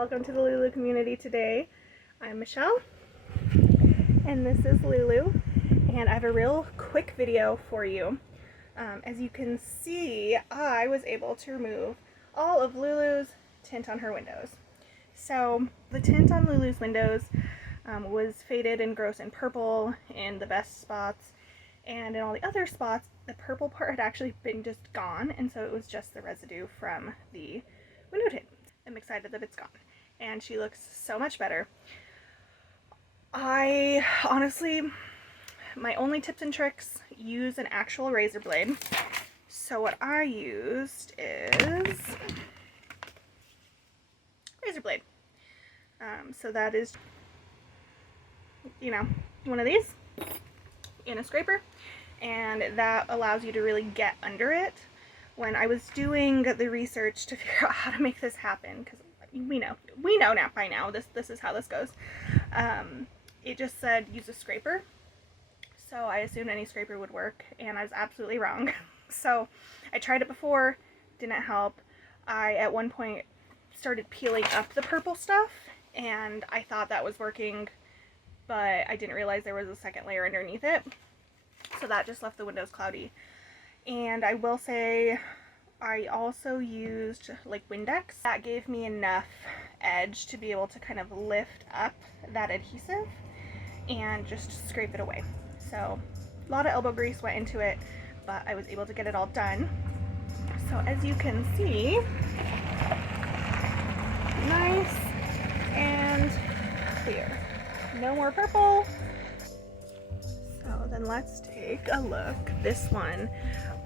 welcome to the LuLu community today. I'm Michelle, and this is LuLu, and I have a real quick video for you. As you can see, I was able to remove all of LuLu's tint on her windows. So the tint on LuLu's windows was faded and gross and purple in the best spots, and in all the other spots, the purple part had actually been just gone, and so it was just the residue from the window tint. I'm excited that it's gone, and she looks so much better. I honestly, my only tips and tricks, use an actual razor blade. So what I used is razor blade. So that is, you know, one of these in a scraper, and that allows you to really get under it. When I was doing the research to figure out how to make this happen, because we know now by now this is how this goes, it just said use a scraper, so I assumed any scraper would work, and I was absolutely wrong. So I tried it before, didn't help. I at one point started peeling up the purple stuff, and I thought that was working, but I didn't realize there was a second layer underneath it, so that just left the windows cloudy. And I will say I also used like Windex. That gave me enough edge to be able to kind of lift up that adhesive and just scrape it away. So a lot of elbow grease went into it, but I was able to get it all done. So as you can see, nice and clear. No more purple. So then let's take a look. This one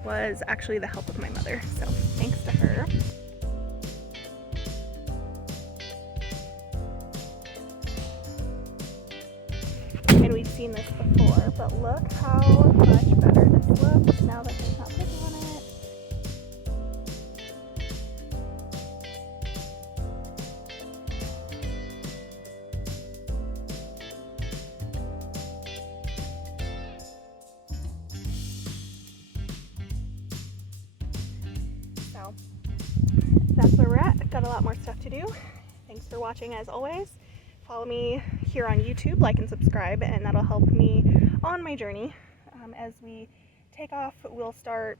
was actually the help of my mother, so thanks to her. And we've seen this before, but look how much better this looks now that there's not purple on it. So that's where we're at. I've got a lot more stuff to do. Thanks for watching as always. Follow me here on YouTube, like and subscribe, and that'll help me on my journey. As we take off, we'll start,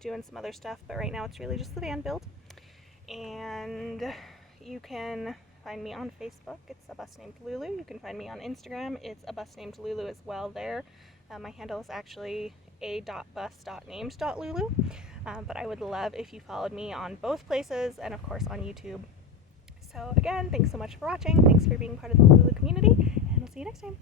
doing some other stuff, but right now it's really just the van build. And you can find me on Facebook. It's a bus named LuLu. You can find me on Instagram. It's a bus named LuLu as well there. My handle is actually a.bus.names.lulu. But I would love if you followed me on both places and of course on YouTube. So again, thanks so much for watching. Thanks for being part of the LuLu community, and we'll see you next time.